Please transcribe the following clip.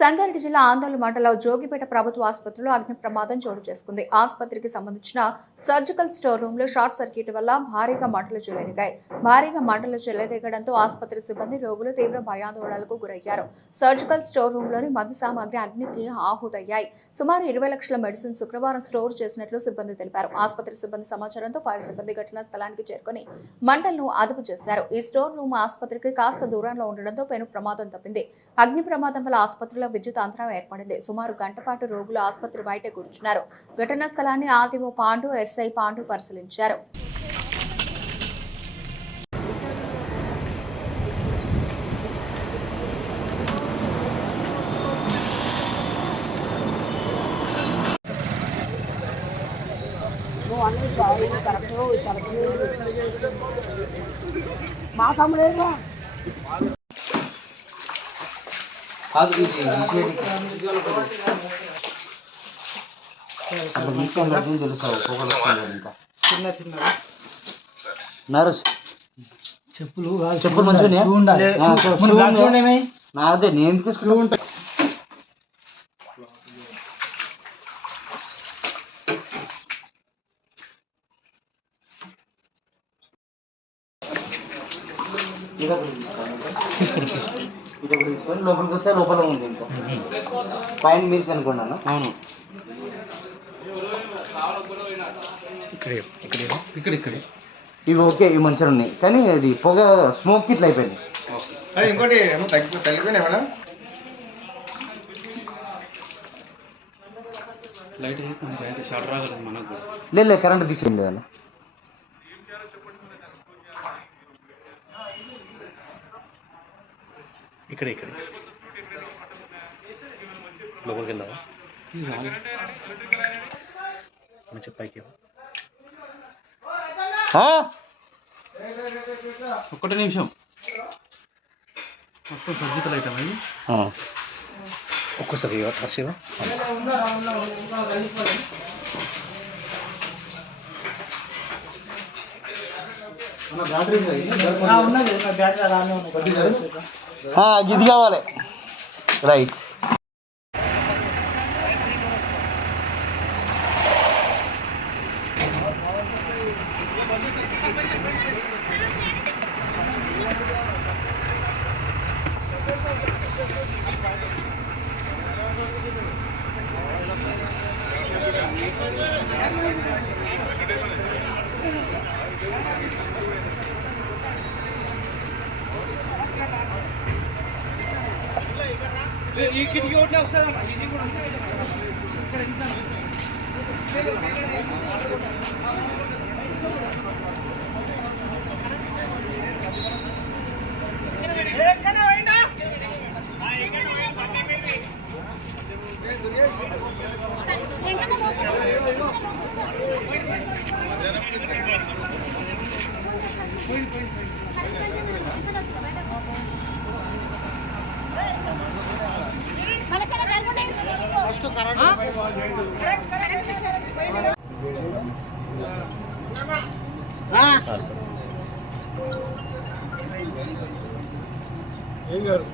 సంగారెడ్డి జిల్లా ఆందోళన మండలం జోగిపేట ప్రభుత్వ ఆసుపత్రిలో అగ్ని ప్రమాదం చోటు చేసుకుంది. ఆసుపత్రికి సంబంధించిన సర్జికల్ స్టోర్ రూమ్లో షార్ట్ సర్క్యూట్ వల్ల భారీగా మంటలు చెలరేగాయి. భారీగా మంటలు చెలరేగడంతో ఆసుపత్రి సిబ్బంది రోగులు తీవ్ర భయాందోళనలకు గురయ్యారు. సర్జికల్ స్టోర్ రూమ్లోని మధు సామాగ్రి అగ్నికి ఆహుతయ్యాయి. సుమారు ఇరవై లక్షల మెడిసిన్ శుక్రవారం స్టోర్ చేసినట్లు సిబ్బంది తెలిపారు. ఆసుపత్రి సిబ్బంది సమాచారంతో ఫైర్ సిబ్బంది ఘటనా స్థలానికి చేరుకుని మంటలను అదుపు చేశారు. ఈ స్టోర్ రూమ్ ఆసుపత్రికి కాస్త దూరంలో ఉండడంతో పెను ప్రమాదం తప్పింది. అగ్ని ప్రమాదం వల్ల ఆసుపత్రిలో విద్యుత్ అంతరం ఏర్పడింది. సుమారు గంటపాటు రోగులు ఆసుపత్రి బయట కూర్చున్నారు. ఘటనా స్థలాన్ని ఆర్టీఓ పాండు ఎస్ఐ పాండు పరిశీలించారు. మా తమ్ముడు కాదు ఇది అప్పుడు పొగలు ఇంకా నరేష్ చెప్పులు మంచిగా నేను ఇదొకటి తీసుకొని లోపలికి వస్తే లోపల ఉంది ఇంకా. పైన మీరు కనుక్కున్నాను అవును. ఇక్కడే ఇక్కడే. ఇక్కడ ఇక్కడే. ఇవి ఓకే ఇవి మంచిగా ఉన్నాయి. కానీ అది పొగ స్మోక్ ఇట్లా అయిపోయింది. ఇంకోటి తగ్గిపోయినా మేడం లైట్ మనకు అయితే షార్ట్ రాగలదు మనకు లేదు లేదు కరెంట్ తీసుకుంది కదా ఇక్కడ ఇక్కడ. లోపలికి వెళ్దావా మంచి పైకి. ఒక్కటే నిమిషం. మొత్తం సర్జికల్ ఐటమ్ అది ఒక్కసారి ఇవ్వ డ్రెస్ ఇవ్వ. हाँ गिदिया वाले। Right ¿Qué es lo que se ఏం కాదు